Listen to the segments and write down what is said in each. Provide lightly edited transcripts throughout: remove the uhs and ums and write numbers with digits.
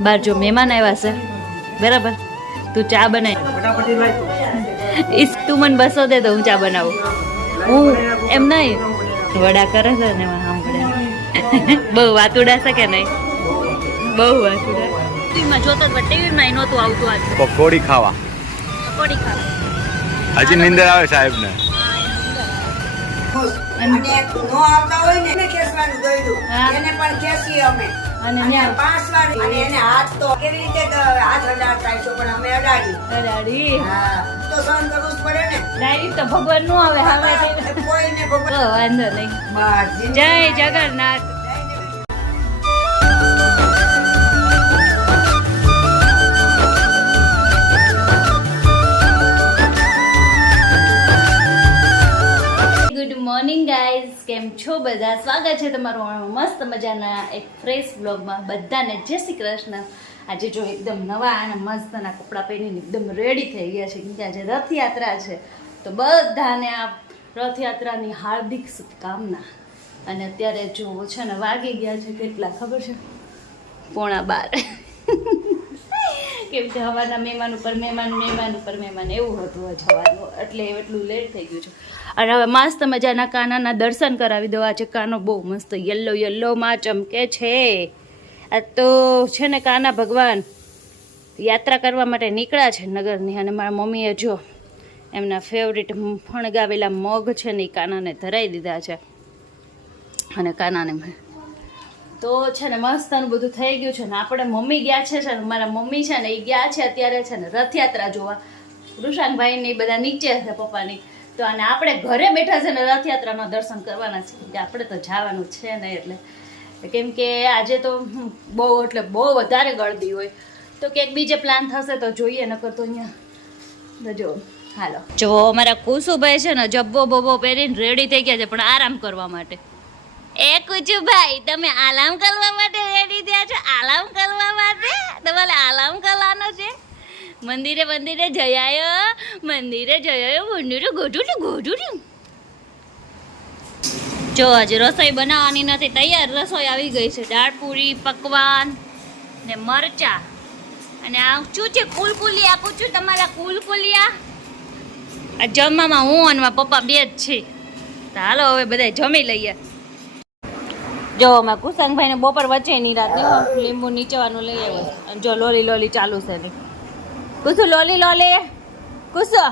બાર જો મહેમાન આવ્યા છે બરાબર, તું ચા બનાવી તું મને બસો દે તો હું ચા બનાવું. હું એમ નહીં વડા કરે છે ને સાંભળે બહુ વાતુડા છે કે નહીં, બહુ વાતુડા. ટીવીમાં જોતો ટીવીમાં નહોતું આવતું આજ પકોડી ખાવા. પકોડી ખાવા હજી નીંદર આવે સાહેબ ને. અને નો આવતા હોય ને એને ખેસવાનું દોયડું એને પણ ખેસી અમે અને 5 વાર અને એને હાથ તો કેવી રીતે હાથ અડાડતા છો પણ અમે અડાડી હા તો સહન કરવું જ પડે ને. ડાયરી તો ભગવાન નું આવે હવે કોઈને ભગવાન વાંધો નહીં. જય જગન્નાથ. ગુડ મોર્નિંગ ગાઈઝ, કેમ છો બધા? સ્વાગત છે તમારું મસ્ત મજાના એક ફ્રેશ બ્લોગમાં. બધાને જય શ્રી કૃષ્ણ. આજે જો એકદમ નવા અને મસ્તના કપડાં પહેરીને એકદમ રેડી થઈ ગયા છે, કેમ કે આજે રથયાત્રા છે. તો બધાને આ રથયાત્રાની હાર્દિક શુભકામના. અને અત્યારે જો છે ને વાગી ગયા છે કેટલા ખબર છે? 11:15. કેમ કે હવાના મહેમાન ઉપર મહેમાન એવું હતું જવાનું, એટલે એટલું લેટ થઈ ગયું છે. અને હવે મસ્ત મજાના કાનાના દર્શન કરાવી દો. આજે કાનો બહુ મસ્ત યલ્લોમાં ચમકે છે. આ તો છે ને કાના ભગવાન યાત્રા કરવા માટે નીકળ્યા છે નગરની. અને મારા મમ્મીએ જો એમના ફેવરિટ ફણગાવેલા મગ છે ને એ કાનાને ધરાવી દીધા છે. અને કાનાને તો છે ને મસ્તનું બધું થઈ ગયું છે ને આપણે મમ્મી ગયા છે ને મારા મમ્મી છે ને એ ગયા છે અત્યારે છે ને રથયાત્રા જોવા. ઋષાંગભાઈ ને બધા નીચે છે પપ્પાની. તો અને આપણે ઘરે બેઠા છે ને રથયાત્રાના દર્શન કરવાના છે, કે આપણે તો જવાનું છે ને. એટલે કેમ કે આજે તો બહુ એટલે બહુ વધારે ગળદી હોય, તો ક્યાંક બીજે પ્લાન થશે તો જોઈએ, નકર તો અહીંયા જો હાલો. જો અમારા કુસુભાઈ છે ને જબ્બો બોબો પહેરીને રેડી થઈ ગયા છે, પણ આરામ કરવા માટે. એ કુચુભાઈ તમે આરામ કરવા માટે રેડી થયા છો? આરામ કરવા માટે તમારે આરામ કરવાનો છે? મંદિરે જયાયો મંદિરે ગોઠું. જો આજે રસોઈ બનાવવાની નથી, તૈયાર રસોઈ આવી ગઈ છે. દાળ પૂરી, પકવાન ને મરચા. અને આ શું છે? કુલકુલિયા પૂછું તમારા કુલકુલિયા. આ જમવામાં હું અને મારા પપ્પા બે જ છે. તો હાલો હવે બધા જમી લઈએ. જો અમે કુસંગભાઈ ને બપોર વચ્ચે ની રાત લીંબુ નીચવાનું લઈ આવ્યો. જો લોલી ચાલુ છે ને કુસુ લોલી કુસો.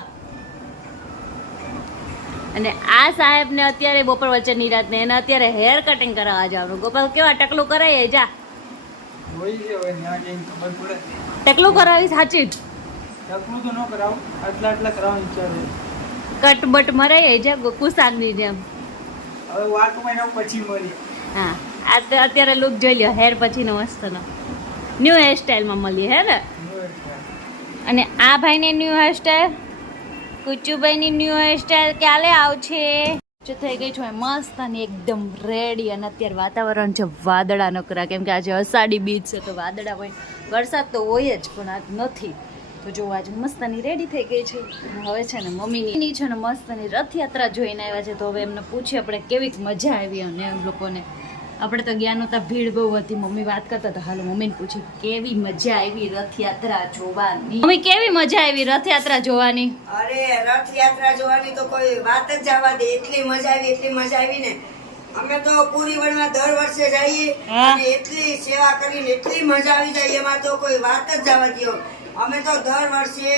અને આ સાહેબ ને અત્યારે બપોર વચ્ચે ની રાત ને એને અત્યારે હેર કટિંગ કરાવવા જવાનું. ગોપાલ કેવા ટકલું કરાય જા ટકલું કરાવી સાચી કટ બટ મરાય જા કુસાગની જેમ. હા આ તો અત્યારે લુક જોઈ લ્યો, હેર પછીનો મસ્તનો ન્યૂ હેરસ્ટાઈલમાં મળીએ હે ને. અને આ ભાઈને ન્યૂ હેરસ્ટાઈલ, કુચુભાઈની ન્યૂ હેરસ્ટાઈલ ક્યારે આવશે? જો થઈ ગઈ છું મસ્ત અને એકદમ રેડી. અને અત્યારે વાતાવરણ છે વાદળા નકરા, કેમ કે આજે અષાઢી બીજ છે તો વાદળા હોય. વરસાદ તો હોય જ પણ આજ નથી. તો જો આજે મસ્તની રેડી થઈ ગઈ છે. હવે છે ને મમ્મીની છે ને મસ્તની રથયાત્રા જોઈને આવ્યા છે. તો હવે એમને પૂછીએ આપણે કેવી મજા આવી. અને એમ લોકોને આપણે તો ગયા નહોતા, ભીડ બહુ હતી. મમ્મી વાત કરતા હતા, હાલો મમ્મીને પૂછ્યું કેવી મજા આવી રથયાત્રા જોવાની. મમ્મી કેવી મજા આવી રથયાત્રા જોવાની? અરે રથયાત્રા જોવાની તો કોઈ વાત જ જવા દે, એટલી મજા આવી ને. અમે તો પૂરી વનમાં દર વર્ષે જઈએ અને એટલી સેવા કરીને એટલી મજા આવી જાય, એમાં તો કોઈ વાત જ જવા દો. અમે તો દર વર્ષે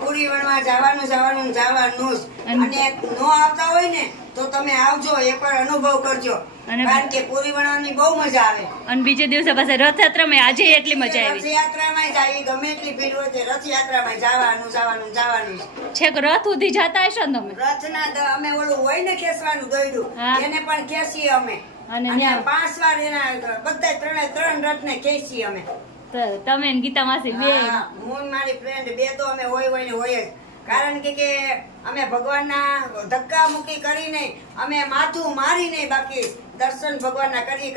પૂરી વનમાં જવાનું જ. અને નો આવતા હોય ને તો તમે આવજો, એકવાર અનુભવ કરજો, કારણ કે પૂરી વણવાની બહુ મજા આવે. અને બીજે દિવસે પાછા રથયાત્રામાં આજે એટલી મજા આવી. રથયાત્રામાં જાય ગમે એટલી ભીડ હોય, રથયાત્રામાં જવાનું. છેક રથ સુધી જતા હશો ને તમે? રથના અમે ઓલું હોય ને ખેસવાનું દોયડું, એને પણ ખેસીએ અમે. અને 5 વાર એના બધા ત્રણ રથને ખેસીએ અમે. તમે ગીતા માસી બે? હું મારી ફ્રેન્ડ બે તો અમે હોય જ. કારણ કે અમે ભગવાનના ધક્કા મૂકી કરીને અમે માથું મારીને બાકી દર્શન ભગવાનના કરી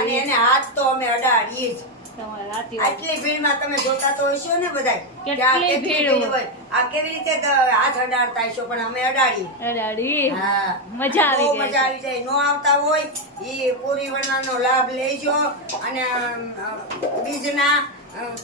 અને એને હાથ તો અમે અડાડીએ જ. તમારે રાતી હોય. આટલી ભીડમાં તમે જોતા તો હશો ને બધાય કે આ કેટલી કેટલી ભીડ ભીડ હોય. હોય. આ કેવી રીતે હાથ અડાડતા હશો, પણ અમે અડાડીએ. અડાડી. હા. મજા આવી બહુ ગઈ મજા આવી જાય. નો આવતા હોય ઈ પૂરી વડવાનો લાભ લેજો અને બીજના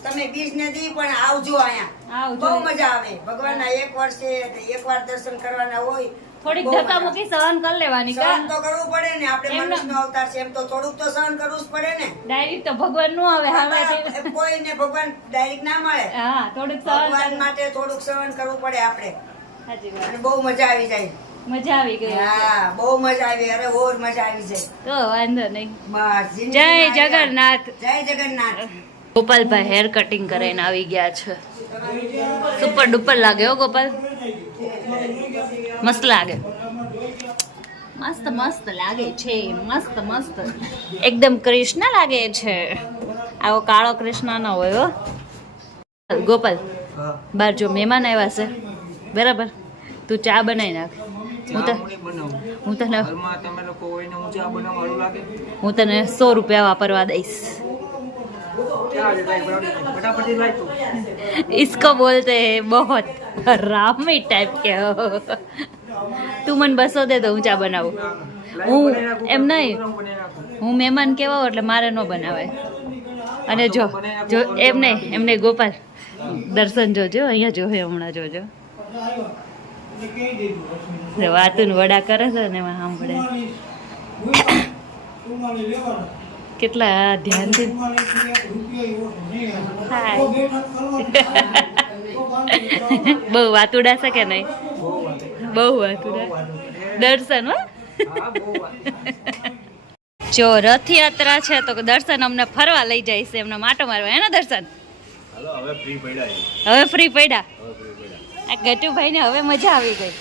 તમે બીજ નથી પણ આવજો અહીંયા. આવજો. બહુ મજા આવે. ભગવાનના એક વર્ષે એકવાર દર્શન કરવાના હોય. થોડીક બહુ મજા ધક્કા આવે. મૂકી સહન કરી લેવાની સહન કા તો કરવું પડે ને, આપણે એમને- મનુષ્યનો અવતાર છે એમ તો થોડુંક તો સહન કરવું જ પડે ને. ડાયરેક્ટ તો ભગવાન નું આવે હવે કોઈને ભગવાન ડાયરેક્ટ ના મળે. હા થોડુંક સહન ભગવાન કરી. માટે થોડુંક સહન કરવું પડે આપણે. સાચી વાત. અને બહુ મજા આવી જાય. મજા આવી ગઈ હા, બહુ મજા આવી. અરે ઓર મજા આવી જાય. તો વાંધો નહીં. બસ જય જિંદગીમાં જગન્નાથ. જય જગન્નાથ. ગોપાલભાઈ હેર કટિંગ કરાઈને આવી ગયા છે. સુપર ડુપર લાગે હો ગોપાલ, મસ્ત લાગે. મસ્ત મસ્ત લાગે છે, મસ્ત મસ્ત એકદમ કૃષ્ણ લાગે છે. આવો કાળો કૃષ્ણ ન હોય હો. ગોપાલ બાર જો મહેમાન આવ્યા છે બરાબર, તું ચા બનાવી નાખ. હું તને હું તને 100 રૂપિયા વાપરવા દઈશ. इसको बोलते हैं बहुत हरामी टाइप के हो. તું મને 200 દે તો હું ચા બનાવું. હું એમ નહીં, હું મહેમાન કેવા એટલે મારે ન બનાવાય. અને જો જો એમ નહીં ગોપાલ દર્શન જોજો, અહીંયા જોહે હમણાં જોજો. વાતું વડા કરે છે ને એમાં સાંભળે કેટલા ધ્યાનથી. બહુ વાતુડા છે કે નહીં? બહુ વાતુડા. દર્શન હો જો રથયાત્રા છે તો દર્શન અમને ફરવા લઈ જાય છે, એમને માટો મારવા. હે ને દર્શન? હવે ફ્રી પડ્યા. આ ગટુભાઈ ને હવે મજા આવી ગઈ.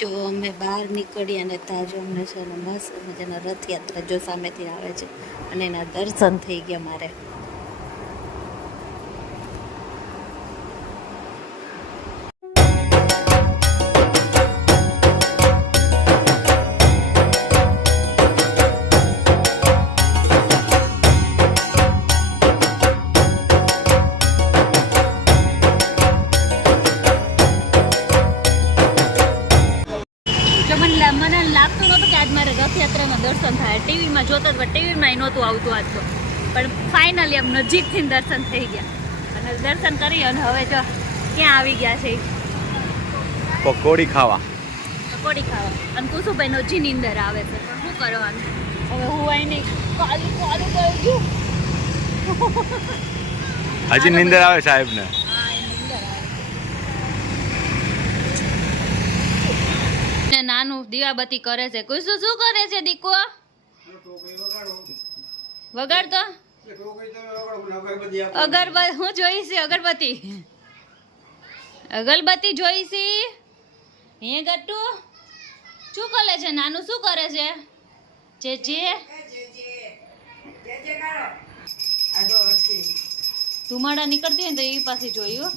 જો અમે બહાર નીકળી અને તાજો અમને છે ને મસ્ત મજાના રથયાત્રા જો સામેથી આવે છે અને એના દર્શન થઈ ગયા મારે. મને લાગતું નહોતું કે આજ મારે રથયાત્રામાં દર્શન થાય. ટીવીમાં જોતા હતા, ટીવીમાં નહોતું આવતું આજ તો, પણ ફાઇનલી આમ નજીકથી દર્શન થઈ ગયા અને દર્શન કરી અને હવે જો ક્યાં આવી ગયા છે પકોડી ખાવા. પકોડી ખાવા. અને કુસુભાઈ નજી ની અંદર આવે છે, પણ શું કરવાનું હવે? હું આઈને કાલું કાલું કરી ગયું. હજી નીંદર આવે સાહેબ ને. હા, એની અંદર આવે. નાનું દીવાબત્તી કરે છે. કુસુ શું કરે છે દીકો? વગાડતો અગરબત્તી. હું જોઈશી અગરબત્તી. અગરબત્તી જોઈશી. હે ગટ્ટુ શું કરે છે? નાનું શું કરે છે? જે ધુમાડા નીકળતી હોય ને તો એ પાસે જોયું.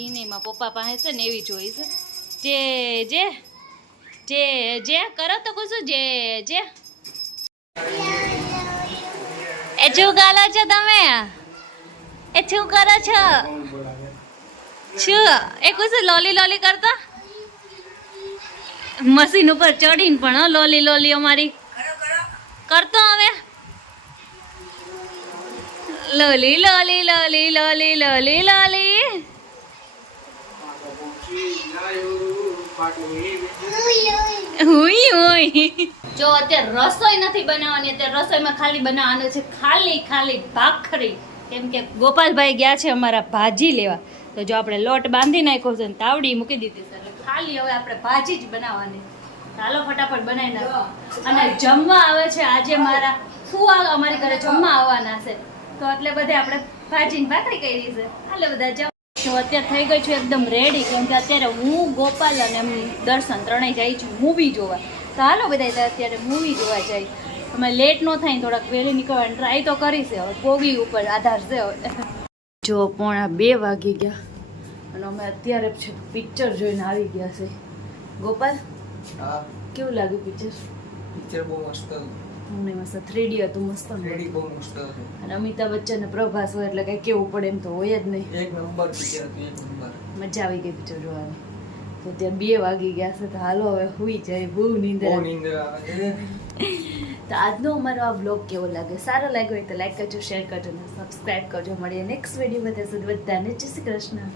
ઈ નહીં, માં પપ્પા પાસે છે ને એવી જોઈશ. જે જે જે જે કરો તો કુશું જે જે એ શું કરો છો તમે? એ શું કરો છો? શું એ કુશું લોલી લોલી કરતા? મશીન ઉપર ચડીને પણ લોલી લોલી અમારી કરતો હવે. લોલી લોલી લોલી લોલી લોલી લોલી. જો અત્યારે રસોઈ નથી બનાવવાની, અત્યારે રસોઈમાં ખાલી બનાવવાનું છે ખાલી ભાખરી. કેમ કે ગોપાલભાઈ ગયા છે અમારા ભાજી લેવા, તો જો આપણે લોટ બાંધી નાખ્યો છે ને તાવડી મૂકી દીધી છે, એટલે ખાલી હવે આપણે ભાજી જ બનાવવાની. ચાલો ફટાફટ બનાવી નાખો. અને જમવા આવે છે આજે મારા ફુવા, અમારી ઘરે જમવા આવવાના છે, તો એટલે બધે આપણે ભાજી ભાખરી કરી છે. હાલે બધા જાવ. તો અત્યારે થઈ ગઈ છું એકદમ રેડી, કેમ કે અત્યારે હું ગોપાલ અને દર્શન ત્રણેય જાય છું મૂવી જોવા. તો હાલો બધા અત્યારે મૂવી જોવા જાય. અમે લેટ ન થાય ને થોડાક વહેલી નીકળવાની ટ્રાય તો કરીશ. હવે પોગી ઉપર આધાર છે. જો 1:45 વાગી ગયા અને અમે અત્યારે છે પિક્ચર જોઈને આવી ગયા છે. ગોપાલ કેવું લાગ્યું પિક્ચર? પિક્ચર બહુ મસ્ત હતું. મને મસ્ત 3D હતું મસ્ત રેડી બહુ મસ્ત હતું. અને અમિતાભ બચ્ચન ને પ્રભાસ હોય એટલે કઈ કેવું પડે એમ તો હોય જ નહીં. એક નંબર પિક્ચર હતું, એક નંબર. મજા આવી ગઈ પિક્ચર જોવાની. તો ત્યાં 2 વાગી ગયા છે તો હાલો હવે હુઈ જાય, બહુ નીંદર બહુ આવે. નીંદર આવે છે. તો આજનો અમારો આ વ્લોગ કેવો લાગે, સારો લાગ્યો હોય તો લાઈક કરજો, શેર કરજો અને સબસ્ક્રાઈબ કરજો. મળીએ નેક્સ્ટ વિડીયોમાં. ત્યાં સુધી બધાને જય શ્રી કૃષ્ણ.